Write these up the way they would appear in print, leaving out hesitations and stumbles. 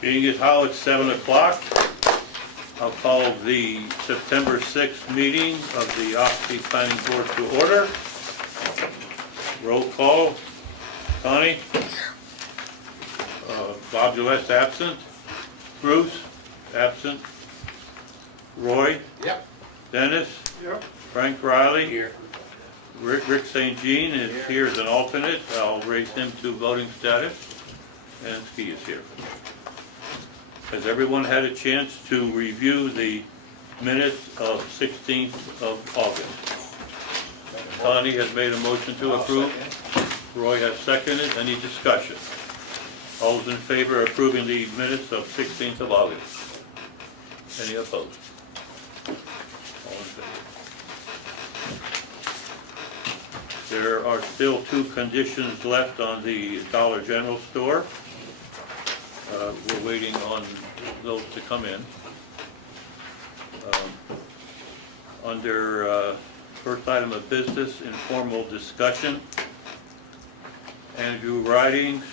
Being as how it's 7 o'clock, I'll call the September 6th meeting of the Ossipee Planning Board to order. Roll call. Connie? Bob Gillette's absent. Bruce? Absent. Roy? Yep. Dennis? Yep. Frank Riley? Here. Rick St. Jean is here as an alternate. I'll raise him to voting status. And Ski is here. Has everyone had a chance to review the minutes of 16th of August? Connie has made a motion to approve. Roy has seconded. Any discussion? All those in favor of approving the minutes of 16th of August? Any opposed? All in favor. There are still 2 conditions left on the Dollar General store. We're waiting on those to come in. Under first item of business, informal discussion. Andrew Ridings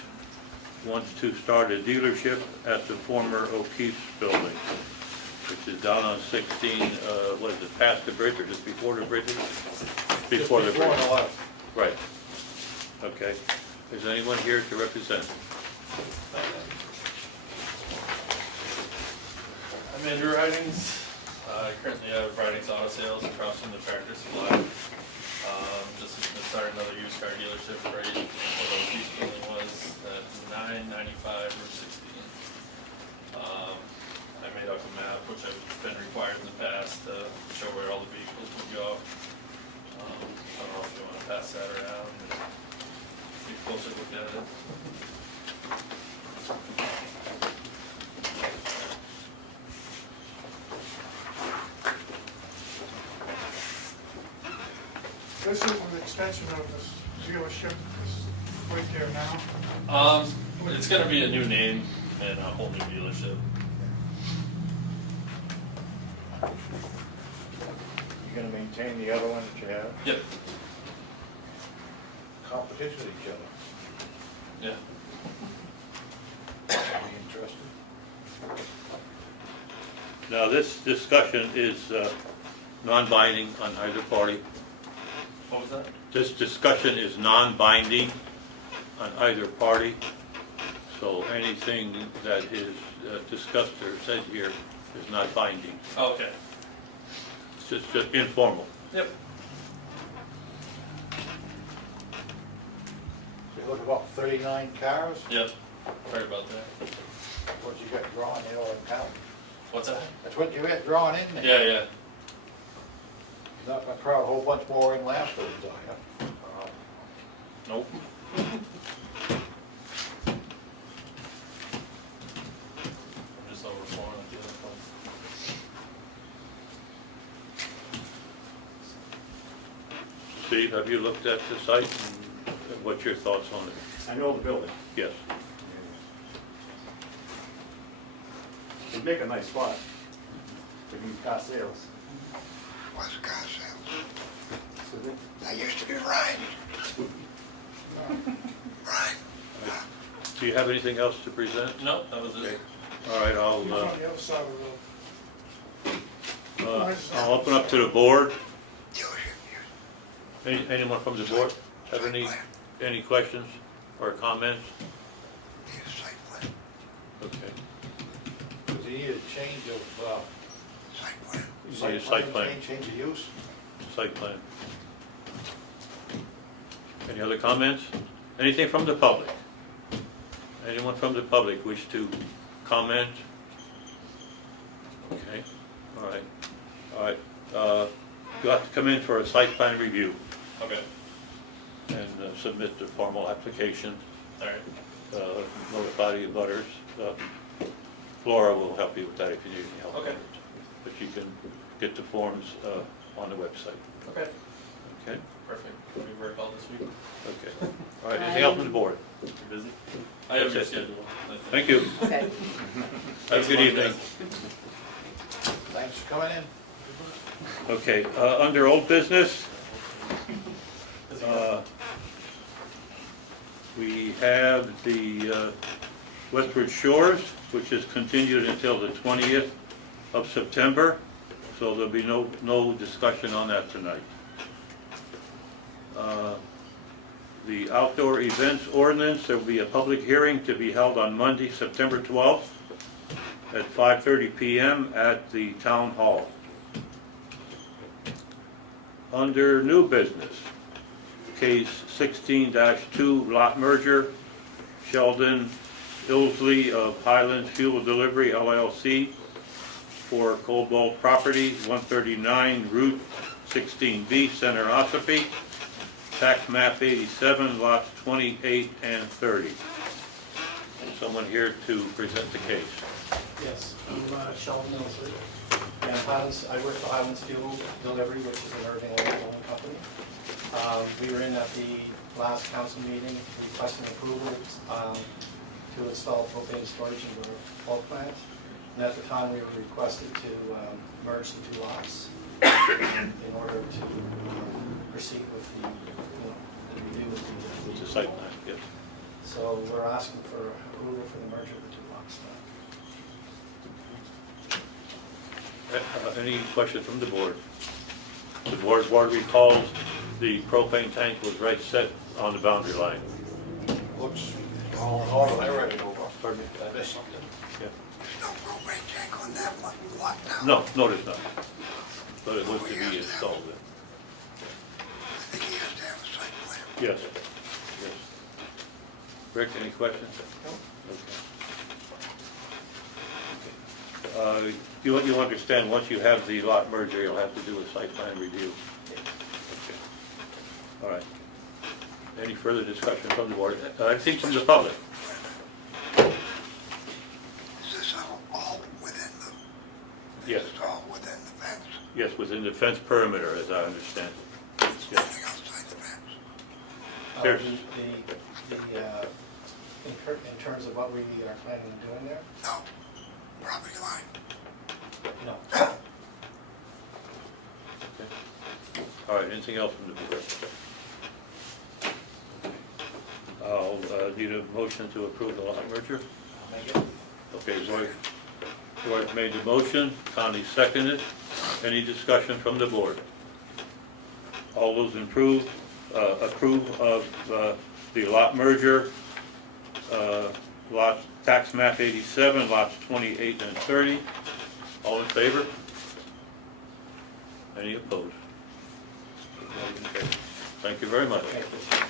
wants to start a dealership at the former O'Keefe's building, which is down on 16, what is it, past the bridge or just before the bridge? Before the bridge. Right. Okay. Is anyone here to represent? I'm Andrew Ridings. I currently have Ridings Auto Sales across from the Tractor Supply. Just going to start another used car dealership right where the O'Keefe's building was at 995 Route 16. I made up a map, which I've been required in the past to show where all the vehicles would go. I don't know if you want to pass that around and take a closer look at it. This is an extension of this dealership that's right there now. It's going to be a new name and a whole new dealership. You're gonna maintain the other one that you have? Yep. Competition with each other. Yeah. Be interested. Now, this discussion is non-binding on either party. What was that? This discussion is non-binding on either party. So anything that is discussed or said here is not binding. Oh, okay. It's just informal. Yep. So you look about 39 cars? Yep. Heard about that. What you got drawn in or account? What's that? That's what you had drawn in there. Yeah, yeah. Not gonna crowd a whole bunch more in last week, are you? Nope. I'm just overflowing with the other place. Steve, have you looked at the site and what's your thoughts on it? I know the building. Yes. It'd make a nice spot for new car sales. What's the car sales? So they- That used to be right. Right. Do you have anything else to present? No, that was it. All right, He's on the other side of the road. I'll open up to the board. Dealership, Anyone from the board have any questions or comments? need a site plan. Okay. Does he need a change of, Site plan. You need a site plan. Change of use? Site plan. Any other comments? Anything from the public? Anyone from the public wish to comment? Okay, all right. All right, you have to come in for a site plan review Okay. and submit the formal application, All right. notify the abutters. Flora will help you with that if you need any help. Okay. But you can get the forms on the website. Okay. Okay? Perfect. We work all this week. Okay. All right, anything else from the board? You busy? I have your That's it. schedule. Thank you. Okay. Have a good evening. Thanks for coming in. Okay, under old business, We have the Westward Shores, which is continued until the 20th of September, so there'll be no discussion on that tonight. The outdoor events ordinance, there will be a public hearing to be held on Monday, September 12th at 5:30 p.m. at the Town Hall. Under new business, case 16-2 lot merger, Sheldon Ilsley of Highlands Fuel Delivery LLC for Cobalt Property, 139 Route 16B, Center Ossipee, tax map 87, lots 28 and 30. Someone here to present the case. Yes, I'm Sheldon Ilsley, and I work for Highlands Fuel Delivery, which is an urban oil company. We were in at the last council meeting requesting approval to install propane storage into our bulk plant. And at the time, we were requested to merge the two lots in order to proceed with the review of It's a site plan, yes. So we're asking for approval for the merger of the two lots. Any questions from the board? The board recalls the propane tank was right set on the boundary line. Looks all I read it over. Pardon me? I missed something. Yeah. There's no propane tank on that one lot now. No, there's not. But it was to be installed there. I think he has to have a site plan. Yes, yes. Rick, any questions? No. Okay. You understand, once you have the lot merger, you'll have to do a site plan review? Okay. All right. Any further discussion from the board? I think from the public. Is this all within the? Yes. Is this all within the fence? Yes, within the fence perimeter, as I understand it. There's Yes. nothing outside the fence? There's- In terms of what we are planning on doing there? No. Property line? No. All right, anything else from the board? I'll need a motion to approve the lot merger. Okay, Roy made the motion, Connie seconded. Any discussion from the board? All those approve of the lot merger, lot tax map 87, lots 28 and 30. All in favor? Any opposed? Thank you very much. Thank you.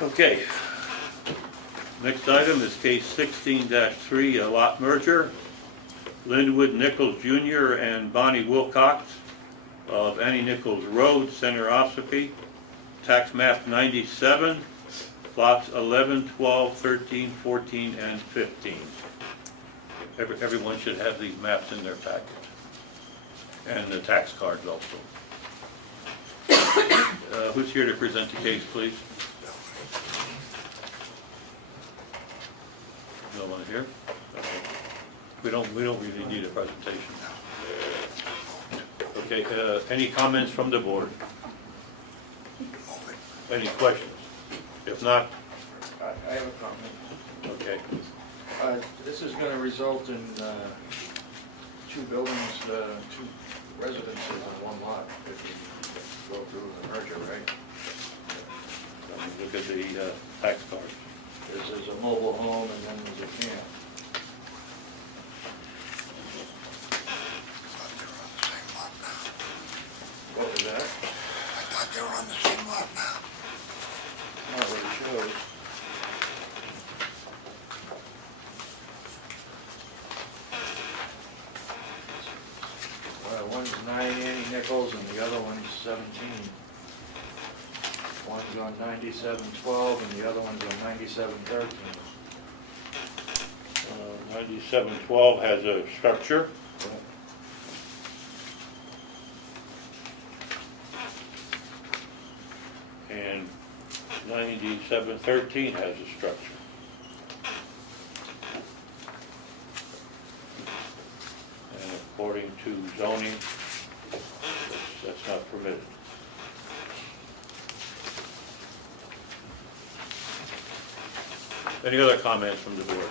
Okay. Next item is case 16-3, a lot merger. Linwood Nichols Jr. and Bonnie Wilcox of Annie Nichols Road, Center Ossipee, tax map 97, lots 11, 12, 13, 14, and 15. Everyone should have these maps in their packet, and the tax cards also. Who's here to present the case, please? No one here? Okay. We don't really need a presentation. Okay, any comments from the board? Any questions? If not, I have a comment. okay. This is gonna result in two buildings, two residences on one lot if you go through the merger, right? Look at the tax cards. There's a mobile home and then there's a camp. I thought they were on the same lot now. What was that? I thought they were on the same lot now. Not what it shows. One's 9 Annie Nichols and the other one's 17. One's on 9 9712, and the other one's a 9713. 9712 has a structure. And 9713 has a structure. And according to zoning, that's not permitted. Any other comments from the board?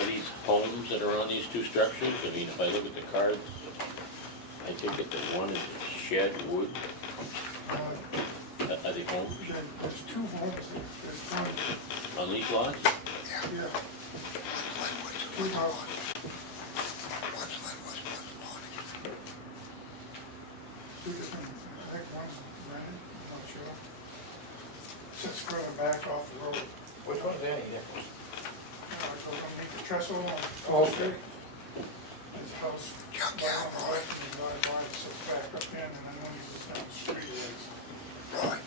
Are these homes that are on these two structures? I mean, if I look at the cards, I take it that one is shed wood. Are they homes There's two homes, there's one, on these lots? yeah. Two houses. What's that, what's Two different, I think one's rented, I'm not sure. Sits further back off the road. Which one's any different? Go underneath the trestle on Oh, Old Street. okay. His house, Junk right out, on the right, and the driveway sits back up in, and then when he goes down the street, it's. Right,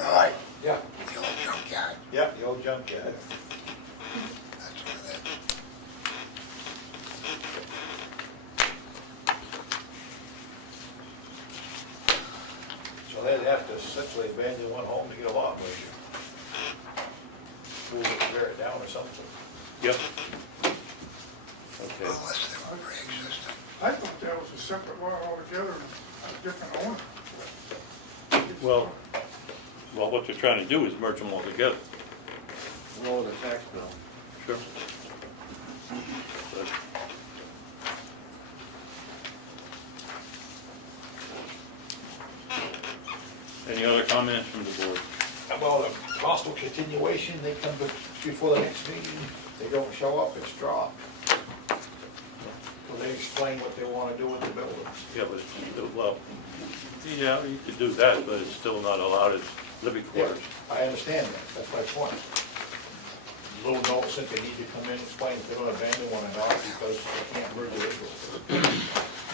right, Yeah. the old junkyard, Yeah, the old junkyard. that's what it is. So they'd have to essentially abandon one home to get a lot ratio. Move it, tear it down or something. Yep. Okay. Unless they were pre-existing. I thought that was a separate lot altogether, and a different owner. Well, what they're trying to do is merge them all together. Lower the tax bill. Sure. But- Any other comments from the board? Well, the hostile continuation, they come before the next meeting, they don't show up, it's dropped. So they explain what they wanna do with the building. Yeah, but, well, yeah, you could do that, but it's still not allowed as living quarters. I understand that, that's my point. Little note said they need to come in and explain if they're gonna abandon one or not, because they can't merge it into it.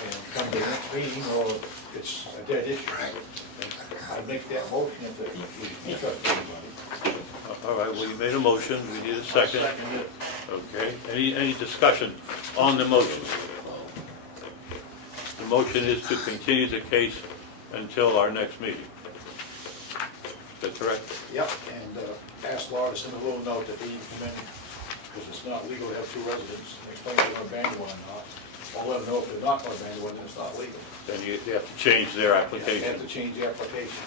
And come to the next meeting, or it's a dead issue. I'd make that motion if it interests anybody. All right, well, you made a motion, we need a second. Second it. Okay, any discussion on the motion? The motion is to continue the case until our next meeting. Is that correct? Yep, and ask Laura to send a little note that they need to come in, because it's not legal to have two residents, and explain if they're gonna abandon one or not. I'll let them know if they're not gonna abandon one, then it's not legal. Then you have to change their They have application. to change the application.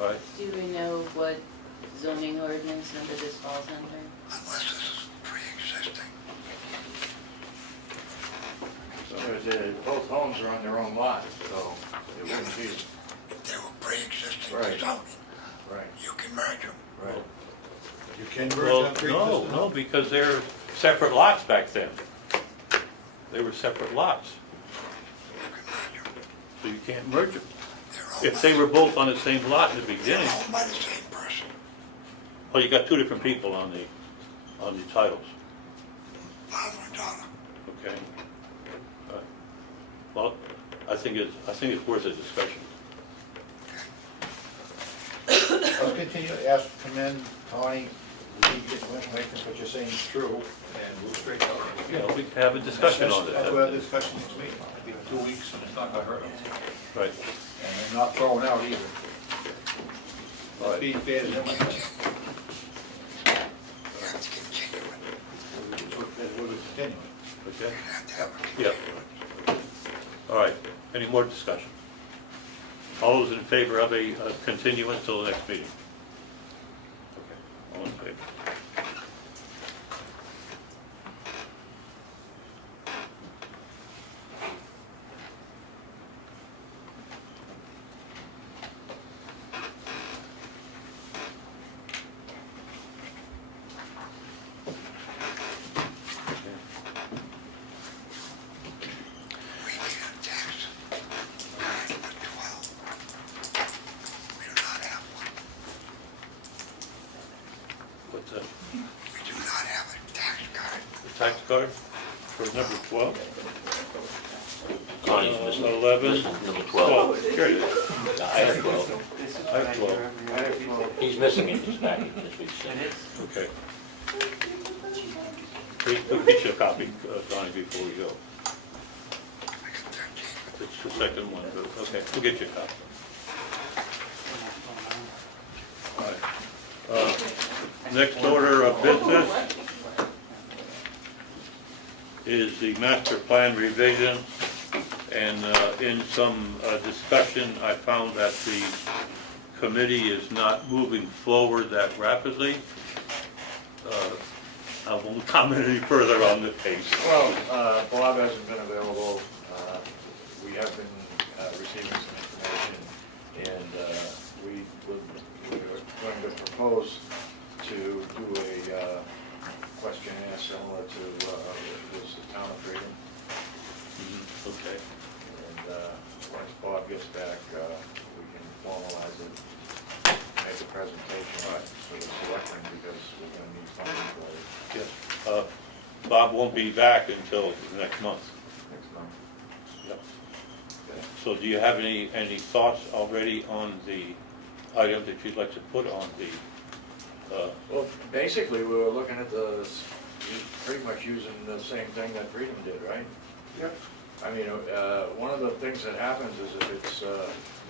All right, Do we know what zoning ordinance number this falls under? Unless this is pre-existing. So both homes are on their own lot, so it wouldn't be, If they were pre-existing Right. zoning, right, you can merge them. right. You can merge well, them no, pre-existing. no, because they're separate lots back then. They were separate lots, You can merge them. so you can't merge them. They're owned If by they the- were both on the same lot in the They're beginning, owned by the same person. well, you got two different people on the titles, Father and daughter. okay? Well, I think it's worth a discussion. Let's continue to ask, come in, Tony, we need to get some information, what you're saying is true, and we'll straighten out. You know, we can have a discussion on That's what it. the discussion next week, it'll be 2 weeks, and it's not gonna hurt us. Right, And they're not throwing out either. Right. Let's be fair to them. You have to continue it. We'll continue. okay? You have to have a Yeah. All right, any more discussion? All those in favor of a continuance till the next meeting? Okay, all in favor? We need a tax card for 12. We do not have one. What's that? We do not have a tax card. The tax card for number 12? Connie's missing. 11. Missing number 12. Here it is. I have 12. I have 12. I have 12. He's missing in his package this week. Okay. We'll get you a copy, Donnie, before we go. It's the second one, but, okay, we'll get you a copy. All right. Next order of business is the master plan revision. And in some discussion, I found that the committee is not moving forward that rapidly. I won't comment any further on the pace. Well, Bob hasn't been available. We have been receiving some information, and we are going to propose to do a questionnaire similar to this town of Freedom. Okay. And once Bob gets back, we can formalize it, make a presentation for the selectmen, because we're going to need funding for it Yes. Bob won't be back until next month. next month. Yep. So do you have any thoughts already on the item that you'd like to put on the, Well, basically, we were looking at pretty much using the same thing that Freedom did, right? Yep. I mean, one of the things that happens is if it's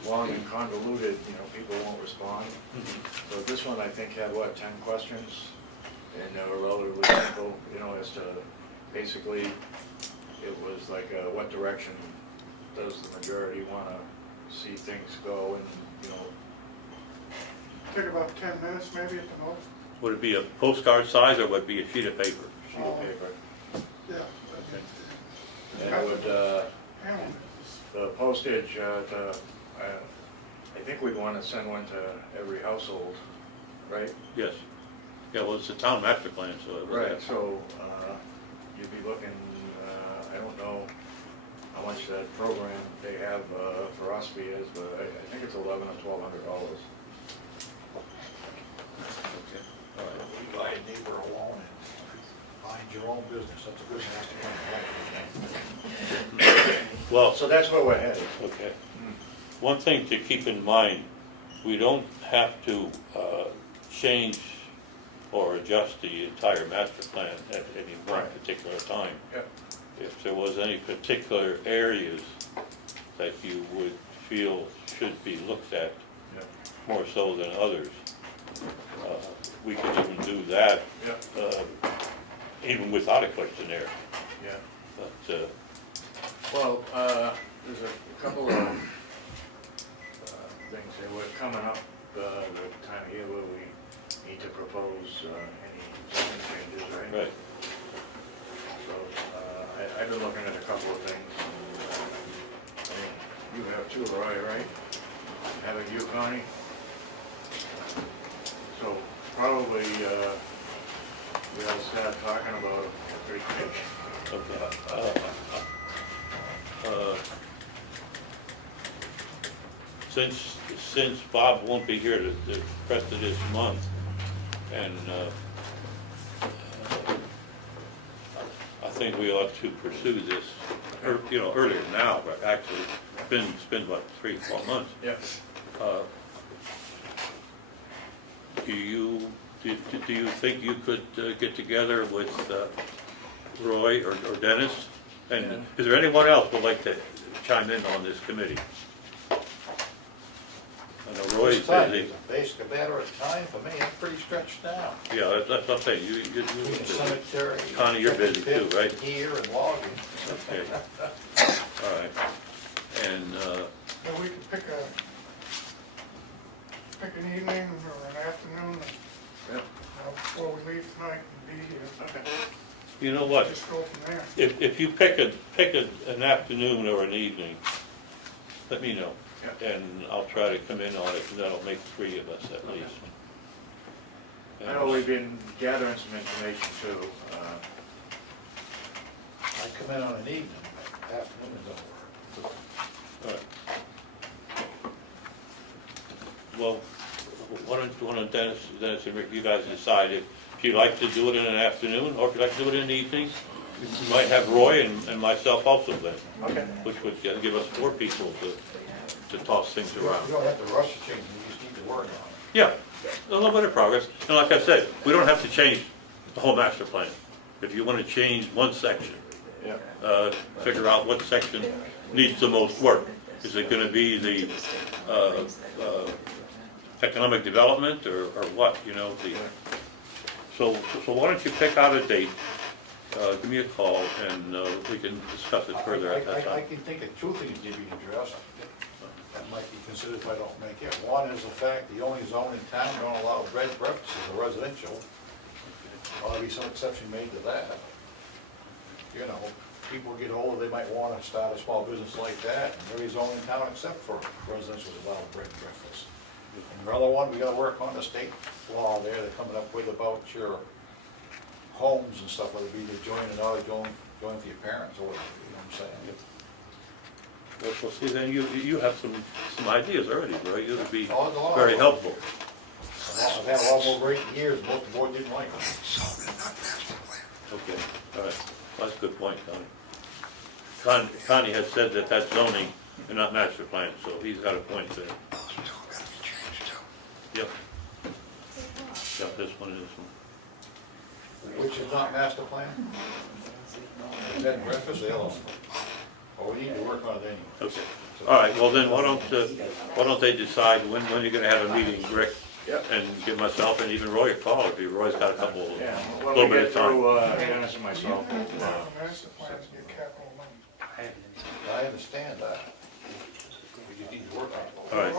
long and convoluted, people won't respond. So this one, I think, had, 10 questions? And they were relatively simple, as to, basically, it was like, what direction does the majority want to see things go, and, Take about 10 minutes maybe at the most. would it be a postcard size or would it be a sheet of paper? sheet of paper. Yeah. And it would, Handle the postage, I think we'd want to send one to every household, right? Yes. Yeah, well, it's a town master plan, so. it was- Right, so you'd be looking, I don't know how much that program they have for Ossipee is, but I think it's $1,100 or $1,200. Okay. All right. You buy a neighbor alone and mind your own business, that's a good master plan. Well, So that's where we're headed. okay. One thing to keep in mind, we don't have to change or adjust the entire master plan at any one Right. particular time. Yep. If there was any particular areas that you would feel should be looked at Yep. more so than others, we could even do that, Yep. even without a questionnaire. Yeah. But, Well, there's a couple of things here. We're coming up the time of year where we need to propose any zoning changes, right? right, So I've been looking at a couple of things. I think you have too, Roy, right? Haven't you, Connie? So probably we ought to start talking about a pretty quick. okay. Since Bob won't be here the rest of this month, and I think we ought to pursue this, earlier now, but actually, it's been what, 3-4 months? Yeah. Do you think you could get together with Roy or Dennis? And Yeah. is there anyone else who would like to chime in on this committee? I know Roy's It's time, busy. it's basically a matter of time for me, I'm pretty stretched now. Yeah, that's what I'm saying, you Between the busy. cemetery. Connie, you're busy too, right? Here and logging. Okay. All right. And, Then we could pick an evening or an afternoon, Yeah. before we leave tonight and be here. Okay. you know what? Just go from there. If you pick an afternoon or an evening, let me know. Yeah. And I'll try to come in on it, and that'll make 3 of us at least. I know we've been gathering some information too. I come in on an evening, but afternoon is over. All right. Well, why don't Dennis and Rick, you guys decide if you'd like to do it in an afternoon, or if you'd like to do it in the evening. You might have Roy and myself also then, which would give us 4 people to toss things You around. don't have to rush the change, you just need to working on it. Yeah, a little bit of progress, and like I said, we don't have to change the whole master plan. If you wanna change one section, Yeah. figure out what section needs the most work. Is it gonna be the, economic development, or what, you know, so why don't you pick out a date, give me a call, and, we can discuss it further at that I time. can think of two things to be addressed that might be considered if I don't make it. One is the fact the only zone in town don't allow bread breakfast is a residential. Ought to be some exception made to that. You know, people get older, they might want to start a small business like that, and every zone in town except for residential is allowed bread and breakfast. And the other one, we gotta work on the state law there, they're coming up with about your homes and stuff, whether it be to join another, join for your parents or whatever, you know what I'm saying? Well, see, then you have some ideas already, right? It would be Oh, there's a lot very of them. helpful. I've had a lot more great years, most of the board didn't like them. Zoning, not master plan. Okay, all right, that's a good point, Connie had said that that's zoning and not master plan, so he's got a point there. Those two gotta be changed too. Yep. Got this one and this one. Which is not master plan? Bed and breakfast, the other one. Well, we need to work on it anyway. Okay, all right, well then, why don't they decide when you're gonna have a meeting, Rick? Yep. And give myself and even Roy a call, if Roy's got a couple, Yeah, little when we bit get of time. through, Dennis and myself, You have to have a master plan to get capital money. I understand that. We just need to work on it. All right,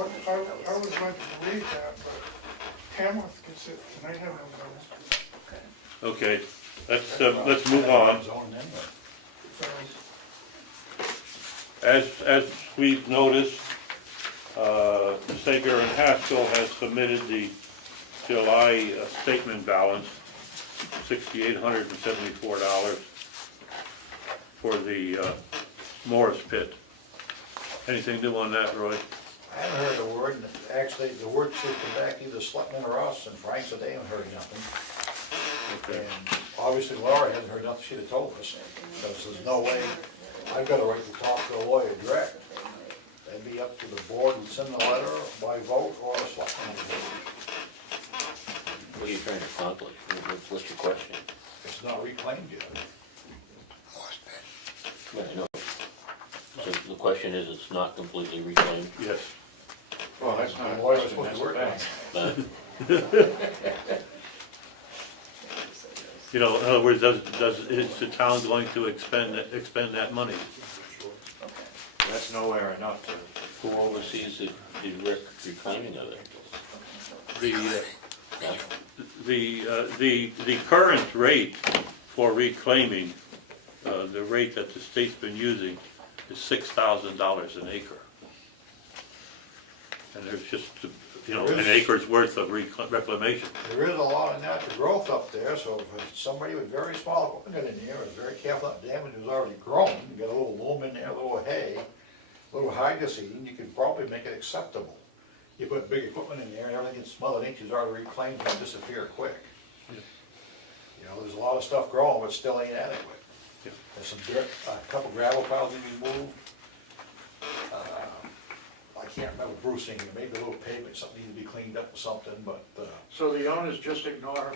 I was going to believe that, but Hamlet gets it, and they have no bills. okay, let's move on. Zoning anyway. So, As we've noticed, Sager and Haskell has submitted the July statement balance, $6,874 for the Morris pit. Anything new on that, Roy? I haven't heard a word, and actually, the word should come back either Selectmen or us, and Frank said they haven't heard nothing. Okay. And obviously Laura hasn't heard nothing, she'd have told us, because there's no way, I've got a right to talk to a lawyer direct. That'd be up to the board and send the letter by vote or a selectman vote. What are you trying to accomplish? What's your question? It's not reclaimed yet. Horse pit. Yeah, I know. So the question is, it's not completely reclaimed? Yes. well, that's not a The lawyer's question, supposed that's to work on fact. it. You know, in other words, is the town going to expend that money? That's nowhere enough to, Who oversees the reclaiming of it? The current rate for reclaiming, the rate that the state's been using is $6,000 an acre. And there's just, you know, an acre's worth of reclamation. There is a lot of natural growth up there, so if somebody with very small equipment got in there, is very careful not to damage who's already grown, you got a little loam in there, a little hay, a little hydroseed, you could probably make it acceptable. You put big equipment in there, and everything gets smothered, inches already reclaimed and disappear quick. You know, there's a lot of stuff growing, but still ain't adequate. Yeah. There's some dirt, a couple gravel piles need to be moved. I can't remember Bruce saying, maybe a little pavement, something needs to be cleaned up or something, but, so the owners just ignore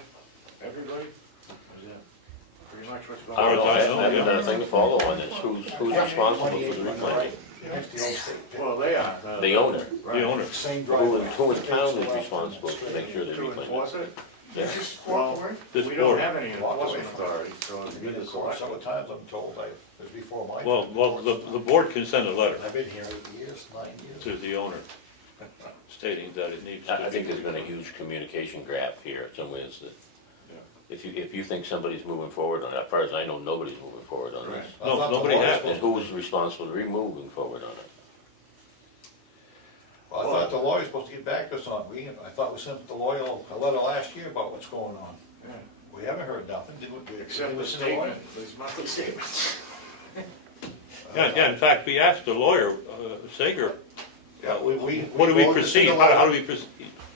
everybody? Is that pretty much what's going I don't know, on? I haven't done a thing to follow on this. Who's responsible for the reclaiming? Next to the old state pit. Well, they are. The owner. The owner. Same Who driveway. in town is responsible to make sure they To reclaim enforce it? it? they Yeah. just walk away. This We don't board. have any Walk away enforcement from it. authority, so I've it'd been be to the court selectmen. several times, I'm told, it was before my. Well, the board can send a letter I've been here 8 years, 9 years. to the owner stating that it needs to be. I think there's been a huge communication gap here in some ways that, Yeah. if you think somebody's moving forward on it, as far as I know, nobody's moving forward on this. Right. I thought the nobody lawyers has. supposed And who was responsible for moving forward on it? Well, I thought the lawyer's supposed to get back to us on, I thought we sent the lawyer a letter last year about what's going on. Yeah. We haven't heard nothing, did we? Except Did the we send a lawyer? statement, these monthly statements. Yeah, in fact, we asked the lawyer, Sager, Yeah, we. what do we voted to send proceed? a How letter. do we proceed?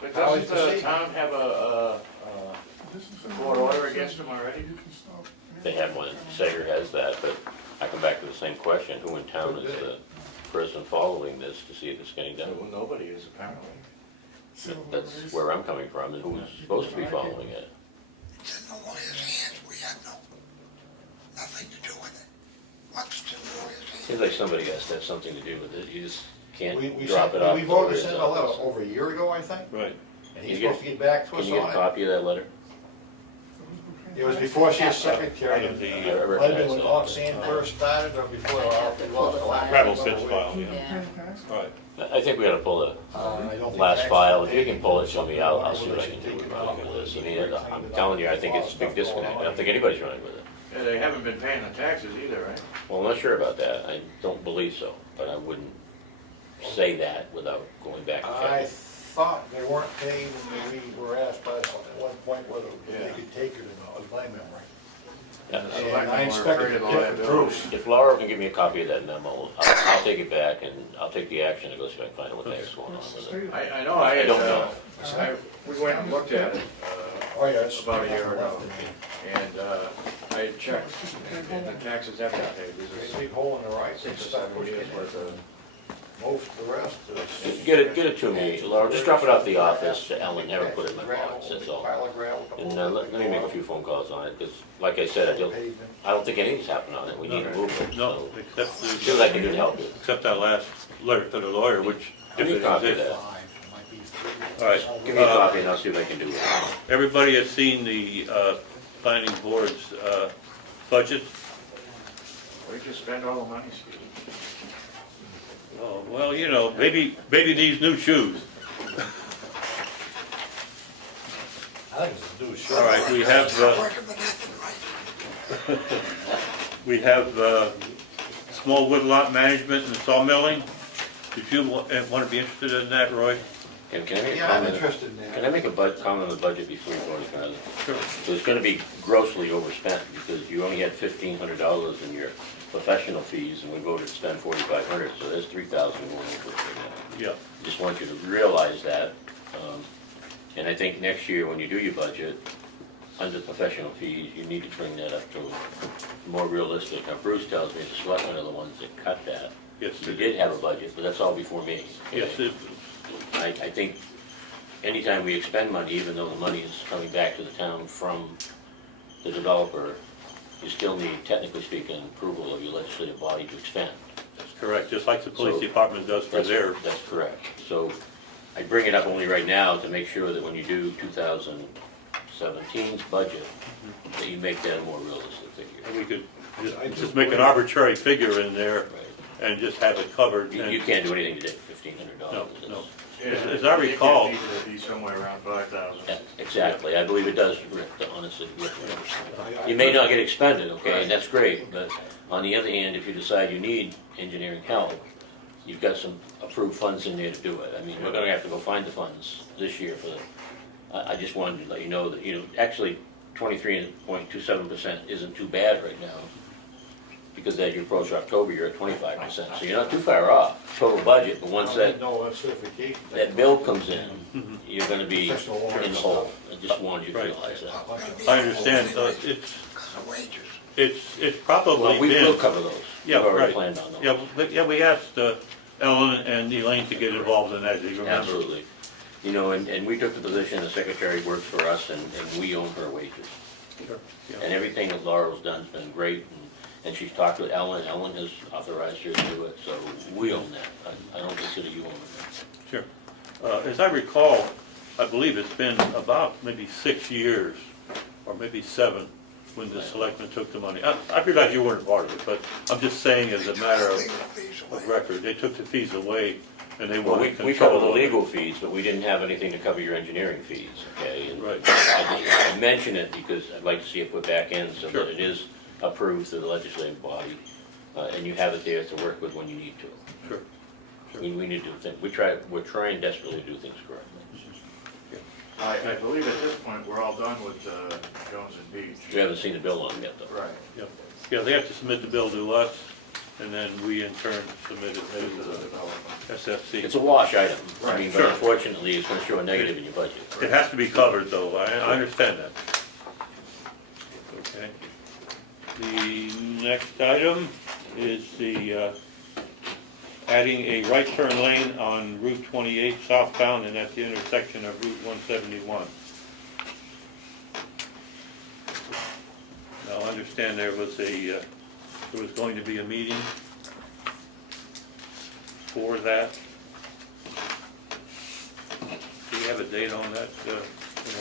But How doesn't is the the statement? town have a This is the- court order against them already? You can stop. They have one, Sager has that, but I come back to the same question, who in town is the person following this to see if it's getting done? Well, nobody is apparently. civil That's ways. where I'm coming from, and who's supposed to be following it. It's in the lawyer's hands, we have nothing to do with it. What's in the lawyer's hands? Seems like somebody has to have something to do with it, you just can't We drop sent, it off. we voted to send a letter over a year ago, I think, Right. and he's Can you supposed to get back to Can us you get a on it. copy of that letter? It was before she was secretary, and The, I might have been recognize when that. Roxanne first started, or before our. Rattle Fitz file, yeah. Yeah. Right. I think we gotta pull the I don't think last taxes file, are if you paid. can pull it, show me, I'll see what I can do with this. I mean, I'm telling you, I think it's a big disconnect, I don't think anybody's running with it. Yeah, they haven't been paying the taxes either, right? Well, I'm not sure about that, I don't believe so, but I wouldn't say that without going back and I checking. thought they weren't paid when we were asked by us at one point whether they Yeah. could take it or not, was my memory. Yeah. The And selectmen I were inspected afraid the of the different liability. proofs. If Laura can give me a copy of that memo, I'll take it back and I'll take the action and go see if I can find out what the heck's going on with it. I know, I I had, don't know. we went and looked at it, Oh, yeah, it's about a year nothing ago, left in me. and, I had checked, and the taxes have been paid, There's there's a a big hole in the right, 6 or stuff 7 pushed years in. worth of. Most of the rest is. Get it to me, Laura, just drop it off the office to Ellen, never put it in my box, that's all. Pile of gravel, couple And of let me make a few phone calls on it, because like I said, I don't think anything's happened on it, we need to move it. No, So except, see what I can do to help you. except that last letter to the lawyer, which, Give if me it a copy of exists. that. All right. Give me a copy and I'll see what I can do with it. Everybody has seen the planning board's budget. Where'd you spend all the money, Steve? Oh, well, you know, maybe these new shoes. I think it's a new shirt. All right, we have, It's not working for nothing, right? we have small woodlot management and sawmilling. Did you want to be interested in that, Roy? Can I make a Yeah, I'm comment? interested in Can that. I make a comment on the budget before you go any further? Sure. So it's gonna be grossly overspent because you only had $1,500 in your professional fees and we voted to spend $4,500, so there's $3,000 going over right now. Yeah, Just want you to realize that. And I think next year when you do your budget, under professional fees, you need to bring that up to more realistic. Now Bruce tells me the selectmen are the ones that cut that. yes, You it did is. have a budget, but that's all before me. Yes, it, I think anytime we expend money, even though the money is coming back to the town from the developer, you still need, technically speaking, approval of your legislative body to expend. that's correct, just like the police So, department does for theirs. That's correct. So I bring it up only right now to make sure that when you do 2017's budget, that you make that a more realistic figure. And we could just make an arbitrary figure in there Right. and just have it covered. You and- can't do anything today for $1,500. No, no. Yeah, As I recall- it would be somewhere around 5,000. Yeah, exactly, I believe it does, Rick, honestly. Rick. You may not get expended, okay, and that's great, but on the other hand, if you decide you need engineering help, you've got some approved funds in there to do it. I mean, we're gonna have to go find the funds this year for the, I just wanted to let you know that, actually, 23.27% isn't too bad right now, because as you approach October, you're at 25%, so you're not too far off, total budget, but once that certification. bill comes in, you're gonna be in the hole. I just wanted you to Right. realize that. I understand, it's, Because of wages. it's probably Well, we will been, cover those. yeah, We've already right. planned on those. Yeah, but, we asked Ellen and Elaine to get involved in that, do you remember? Absolutely. And we took the position, the secretary works for us, and we own her wages. Sure, yeah. And everything that Laura's done has been great, and she's talked with Ellen has authorized her to do it, so we own that. I don't consider you owning that. Sure. As I recall, I believe it's been about maybe 6 years, or maybe 7, when the selectmen took the money. I realize you weren't part of it, but I'm just saying as a matter Legal fees of away. record, they took the fees away, and they Well, wanted we cover control the of it. legal fees, but we didn't have anything to cover your engineering fees, okay? And Right. I mention it because I'd like to see it put back in so Sure. that it is approved through the legislative body, and you have it there to work with when you need to. Sure. We need to think, we're trying desperately to do things correctly. I believe at this point, we're all done with Jones and Beach. We haven't seen the bill on it yet, though. Right. Yeah, they have to submit the bill to us, and then we in turn submit it To to the the developer. SFC. It's a wash item, I mean, Right. but Sure. unfortunately, it's gonna show a negative in your budget. It has to be covered, though, I understand that. Okay. The next item is the adding a right turn lane on Route 28 southbound and at the intersection of Route 171. Now, I understand there was going to be a meeting for that. Do you have a date on that,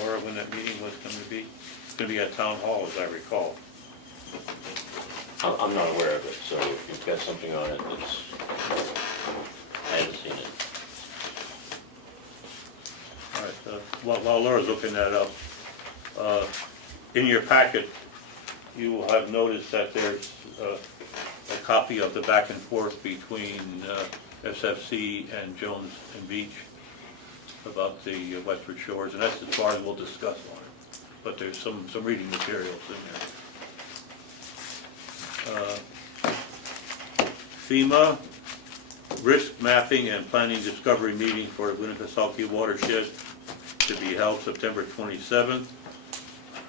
Laura, when that meeting was going to be? It's going to be at Town Hall, as I recall. I'm not aware of it, so if you've got something on it that's, I haven't seen it. All right, while Laura's looking that up, in your packet, you will have noticed that there's a copy of the back and forth between SFC and Jones and Beach about the Westford Shores, and that's as far as we'll discuss on it. But there's some reading materials in there. FEMA risk mapping and planning discovery meeting for the Kwiatkowski watershed to be held September 27th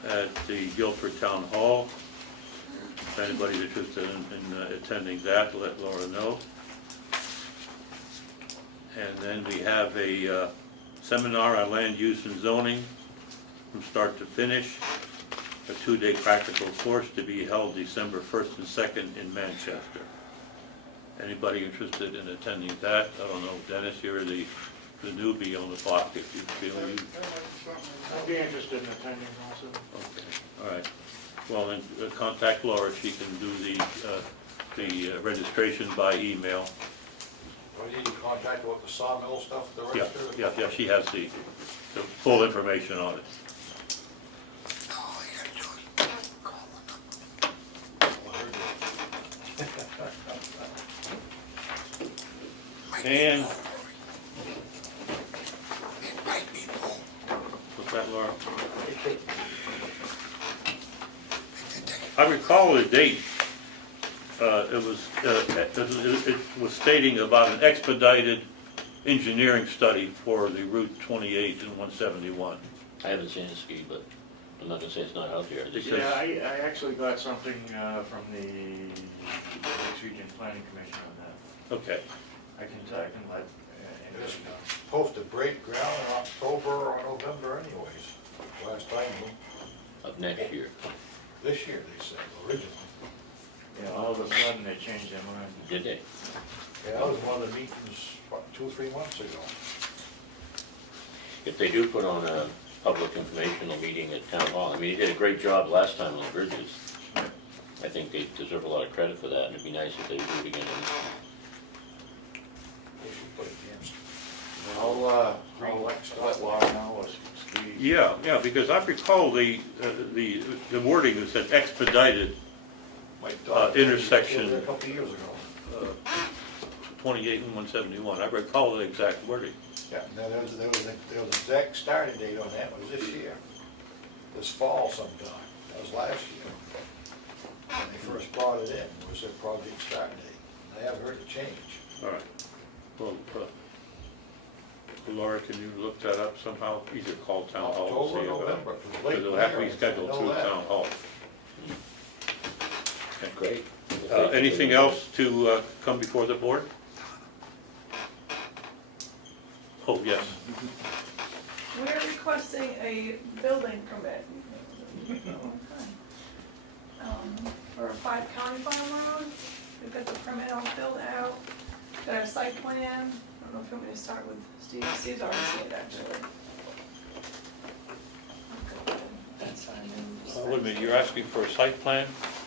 at the Guilford Town Hall. If anybody's interested in attending that, let Laura know. And then we have a seminar on land use and zoning from start to finish, a 2-day practical course to be held December 1st and 2nd in Manchester. Anybody interested in attending that? I don't know, Dennis, you're the newbie on the block, if you feel you... I'd be interested in attending also. Okay, all right. Well, then contact Laura, she can do the registration by email. Do I need to contact about the sawmill stuff, the Yeah, rest of it? yeah, she has the full information on it. All you gotta do is call them up. I heard that. And, It might be more. what's that, Laura? It I recall the date, it was stating about an expedited engineering study for the Route 28 and 171. I haven't seen it ski, but I'm not gonna say it's not out there. I just- Yeah, I actually got something from the Lakes Region Planning Commission on that. Okay, I can let It was Andrew know. supposed to break ground in October or November anyways, last time, Of next year. this year they said, originally. Yeah, all of a sudden they changed their mind. Did they? Yeah, that was one of the meetings, what, 2 or 3 months ago. If they do put on a public informational meeting at Town Hall, I mean, they did a great job last time on the bridges. I think they deserve a lot of credit for that, and it'd be nice if they do it again. They should put it against. I'll let Laura know, Steve. yeah, because I recall the wording that said expedited My dog intersection. killed it a couple of years ago. 28 and 171. I recall the exact wording. Yeah, now there was an exact starting date on that, it was this year. This fall sometime, that was last year. When they first brought it in, was their project start date. I haven't heard it change. All right. Well, Laura, can you look that up somehow? Either call Town Hall and October, see about it. November, 'cause late Because it'll have to be winter, I scheduled know through that. Town Hall. Great. Anything else to come before the board? Oh, yes. We're requesting a building permit. For 5 County Farm Road. We've got the permit all filled out, got our site plan. I don't know if you want me to start with Steve. Steve's already seen it, actually. That's our new. Wait a minute, you're asking for a site plan?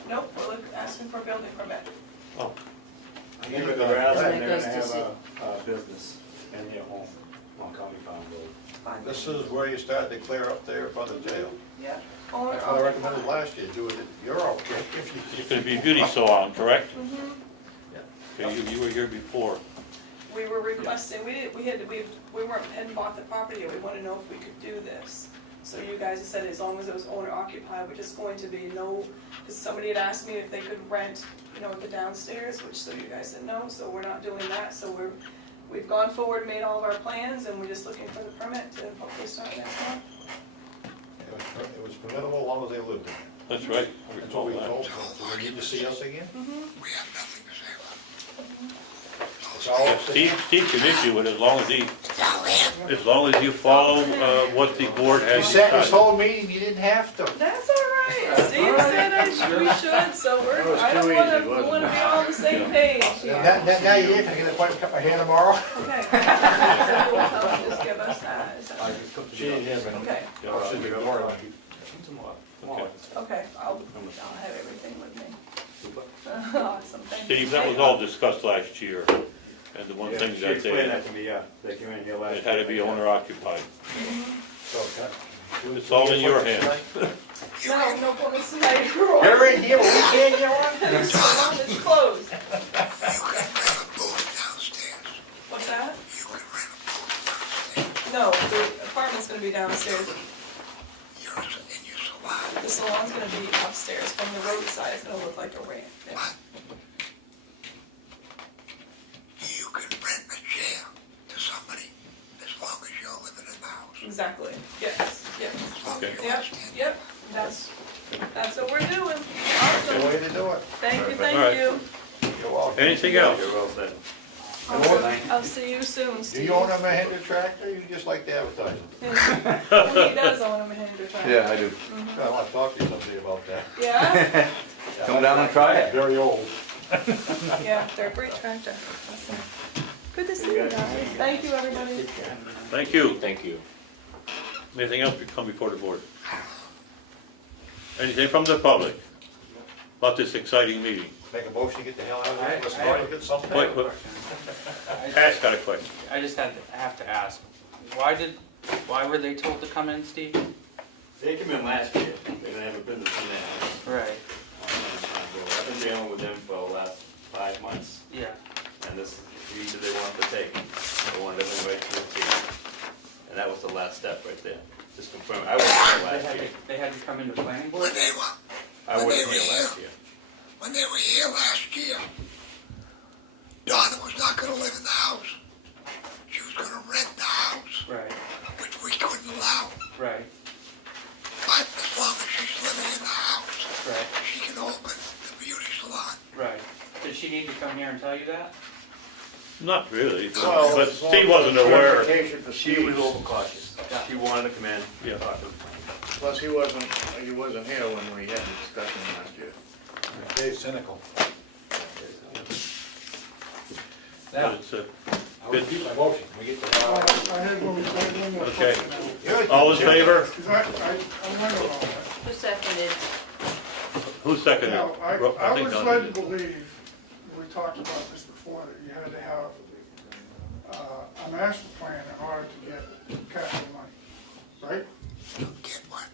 Nope, we're asking for a building permit. Oh, I think with the rest, When it they're goes gonna to have see- a business in their home on County Farm Road. Fine. This is where you started to clear up there by the jail. Yeah. I recommended last year, do it at your okay if you. it's going to be a beauty salon, correct? Mm-hmm. Okay, you were here before. We were requesting, we hadn't bought the property yet, we wanted to know if we could do this. So you guys had said as long as it was owner occupied, we're just going to be because somebody had asked me if they could rent, the downstairs, which, so you guys didn't know, so we're not doing that. So we've gone forward, made all of our plans, and we're just looking for the permit to hopefully start next month. It was permissible as long as they lived in it. That's right. I That's what recall we told that. them. Do they need to see us again? We have nothing to say about it. It's all up to him. Steve can issue it as long as It's all him. you follow, what the board You has sat this decided. whole meeting, you didn't have to. That's all right. Steve said we should, so That we're, was I don't too wanna, easy, wasn't we wanna it? be all on the same page And here. now you're here, can I get an appointment, cut my hair tomorrow? Okay. So you will come and just give us that, is that? She didn't hear me. Okay, I should be worried. okay, I'll have everything with me. Awesome, thank you. Steve, that was all discussed last year, and the one thing She that explained they, that to me, yeah, they came in here last. it had to be owner occupied. So, It's all in your hands. No, no bonus tonight. you're in here, but we can't get one? It's closed. You can rent a booth downstairs. What's that? You can rent a booth downstairs. No, the apartment's gonna be downstairs. Yours in your salon. The salon's gonna be upstairs. From the roadside, it's gonna look like a ramp. Yeah. You can rent a chair to somebody as long as you're living in the house. Exactly, yes, yes. As long as Okay. you Yep, understand. yep, that's what we're doing. The Awesome. way to do it. Thank you, All right. thank you. You're welcome. Anything else? You're well said. I'll see you soon, Do Steve. you own a Mahindra tractor, or you just like to advertise it? Well, he does own a Mahindra tractor. I do. I want to talk to you someday about that. Yeah? Come down and try it. Very old. Yeah, they're a great tractor. Awesome. Good to see you guys. Thank you, everybody. Thank you. Thank you. Anything else to come before the board? Anything from the public about this exciting meeting? Make a motion to get the hell out of here, let's go and get something. Wait, Pat's got a question. I just have to ask, why were they told to come in, Steve? They came in last year, they didn't have a business in there. Right, I've been dealing with them for the last 5 months, yeah, and this is the easy they wanted to take. They wanted everything right to the T. And that was the last step right there. Just confirm, I wasn't here last year. they had to come into planning board? When they were, I wasn't here last year. when they were here last year, Donna was not gonna live in the house. She was gonna rent the house, Right, which we couldn't allow. right, But as long as she's living in the house, right, she can open the beauty salon. right. Did she need to come here and tell you that? Not really, Well, but it's more Steve wasn't aware. clarification for She Steve. was overcautious. She wanted to come in. Yeah. talk to- Plus, he wasn't here when we had the discussion last year. Very cynical. But it's, I would keep my motion, we get the hell out of here. I had one more Okay. question. all in favor? Because I wonder about that. Who seconded? Who seconded? Now, I think was Don led did. to believe, we talked about this before, that you had to have a master plan in order to get capital money, right? Get what?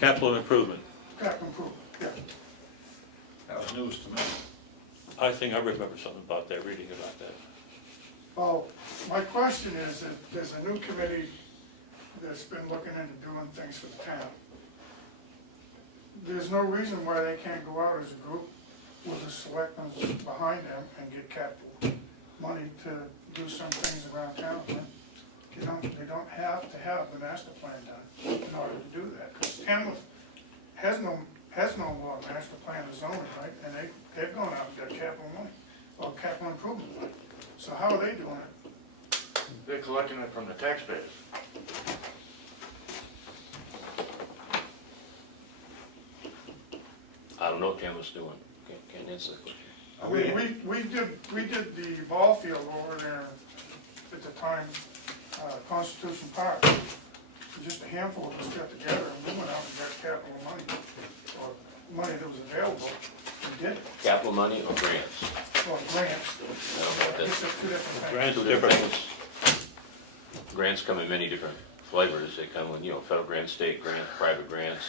Capital improvement. Capital improvement, yeah. That was news to me. I think I remember something about that, reading about that. Well, my question is that there's a new committee that's been looking into doing things for the town. There's no reason why they can't go out as a group with the selectmen behind them and get capital money to do some things around town. They don't have to have the master plan done in order to do that, because Hamlet has no master plan of zoning, right? And they've gone out and got capital money, or capital improvement money. So how are they doing it? They're collecting it from the taxpayers. I don't know what Tim was doing. Can't answer the question. I mean, we did the ball field over there at the time, Constitution Park. Just a handful of us got together and we went out and got capital money, or money that was available, and did it, Capital money or grants? or grants. No, I that's guess that's two different things. Grants two are different different. things. Grants come in many different flavors. They come in, federal grants, state grants, private grants.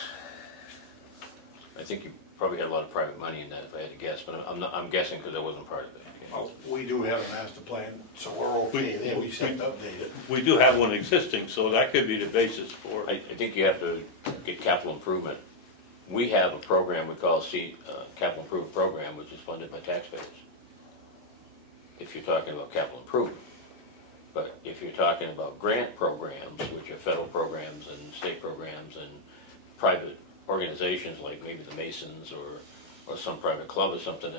I think you probably had a lot of private money in that, if I had to guess, but I'm guessing because I wasn't part of it. Well, we do have a master plan, so we're okay there, we just have to update it. We do have one existing, so that could be the basis for, I think you have to get capital improvement. We have a program we call Capital Improvement Program, which is funded by taxpayers. If you're talking about capital improvement. But if you're talking about grant programs, which are federal programs and state programs and private organizations like maybe the Masons or some private club or something,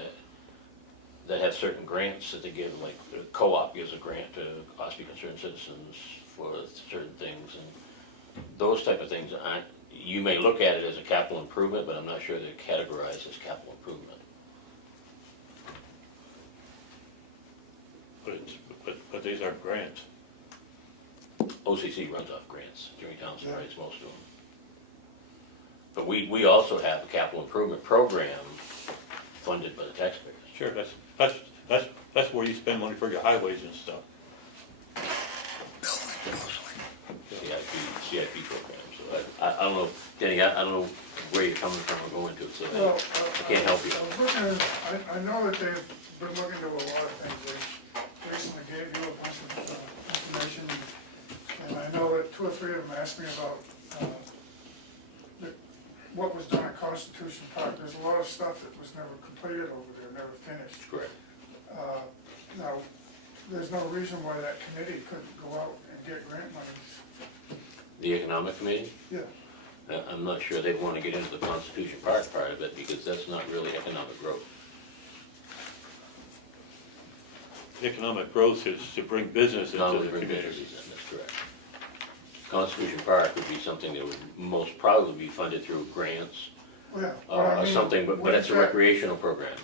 that have certain grants that they give, like the co-op gives a grant to Ossipee Concerned Citizens for certain things, and those type of things aren't, you may look at it as a capital improvement, but I'm not sure they're categorized as capital improvement. But these are grants. OCC runs off grants, Jimmy Thompson writes most of them. But we also have a capital improvement program funded by the taxpayers. Sure, that's where you spend money for your highways and stuff. CIP program, so I don't know, Denny, I don't know where you're coming from or going to, so Well, I can't help you. I was looking, I know that they've been looking into a lot of things. They recently gave you a bunch of information, and I know that 2 or 3 of them asked me about what was done at Constitution Park. There's a lot of stuff that was never completed over there, never finished. Correct. Now, there's no reason why that committee couldn't go out and get grant monies. The Economic Committee, Yeah, I'm not sure they'd want to get into the Constitution Park part of it, because that's not really economic growth. Economic growth is to bring business Not into only the bring community. businesses in, that's correct. Constitution Park would be something that would most probably be funded through grants, well, yeah. But I or mean, something, but what it's is a that- recreational program.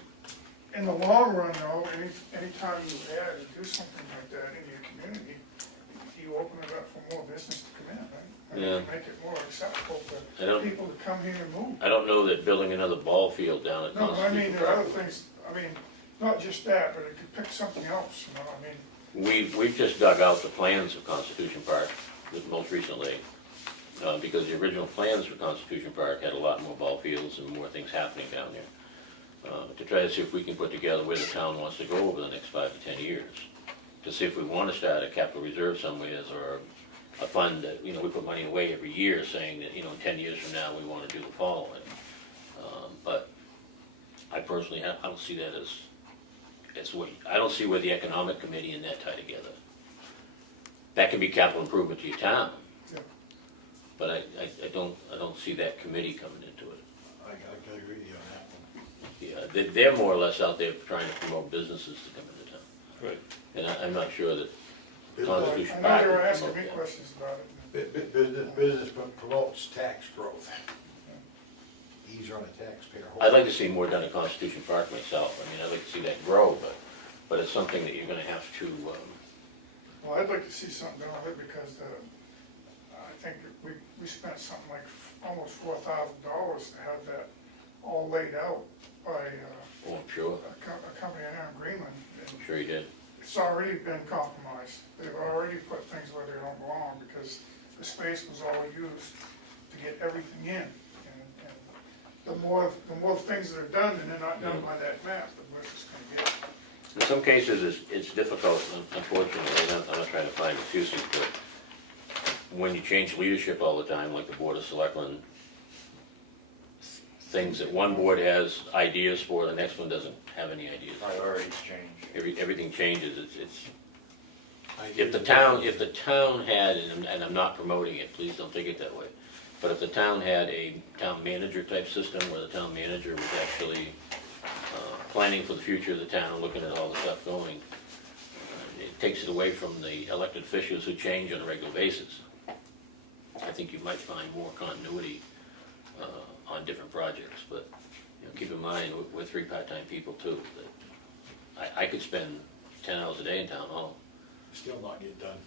In the long run, though, anytime you add and do something like that in your community, you open it up for more business to come in, right? I mean, Yeah. you make it more acceptable I don't- for people to come here and move. I don't know that building another ball field down at No, I mean, Constitution there are other Park. things, I mean, not just that, but it could pick something else, you know, I mean, We've just dug out the plans of Constitution Park, most recently, because the original plans for Constitution Park had a lot more ball fields and more things happening down there. To try to see if we can put together where the town wants to go over the next 5 to 10 years. To see if we want to start a capital reserve somewhere, or a fund that, we put money away every year saying that, in 10 years from now, we want to do the following. But I personally, I don't see that as what, I don't see where the Economic Committee and that tie together. That can be capital improvement to your town, yeah. but I don't see that committee coming into it. I agree with you on that one. Yeah, they're more or less out there trying to promote businesses to come into town. Right. And I'm not sure that I Constitution know Park they were would asking promote me that. questions about it. Business promotes tax growth. Easier on a taxpayer. I'd like to see more done at Constitution Park myself. I mean, I'd like to see that grow, but it's something that you're gonna have to, Well, I'd like to see something done with it because I think that we spent something like almost $4,000 to have that all laid out by oh, I'm sure, a company in Greenland. I'm sure you did. It's already been compromised. They've already put things where they don't belong because the space was all used to get everything in. And the more things that are done and they're not done by that map, the worse it's gonna get. In some cases, it's difficult, unfortunately, and I'm not trying to find excuses, but when you change leadership all the time, like the Board of Selectmen, things that one board has ideas for, the next one doesn't have any ideas. Priorities change. Everything changes, if the town had, and I'm not promoting it, please don't take it that way, but if the town had a town manager type system where the town manager was actually planning for the future of the town, looking at all the stuff going, it takes it away from the elected officials who change on a regular basis. I think you might find more continuity on different projects, but keep in mind, we're 3 part-time people too. That I could spend 10 hours a day in town hall. Still not get done.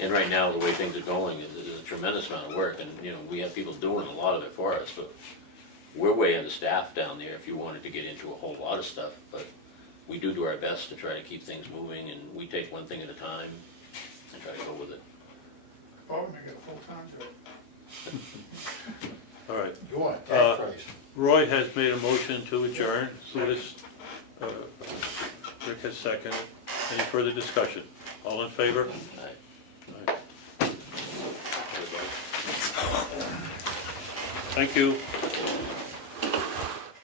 And right now, the way things are going, there's a tremendous amount of work, and we have people doing a lot of it for us, but we're way understaffed down there if you wanted to get into a whole lot of stuff, but we do our best to try to keep things moving, and we take one thing at a time and try to go with it. Bob may get a full-time job. All right. You want a tax raise? Roy has made a motion to adjourn. Rick has seconded. Any further discussion? All in favor? Aye. Thank you.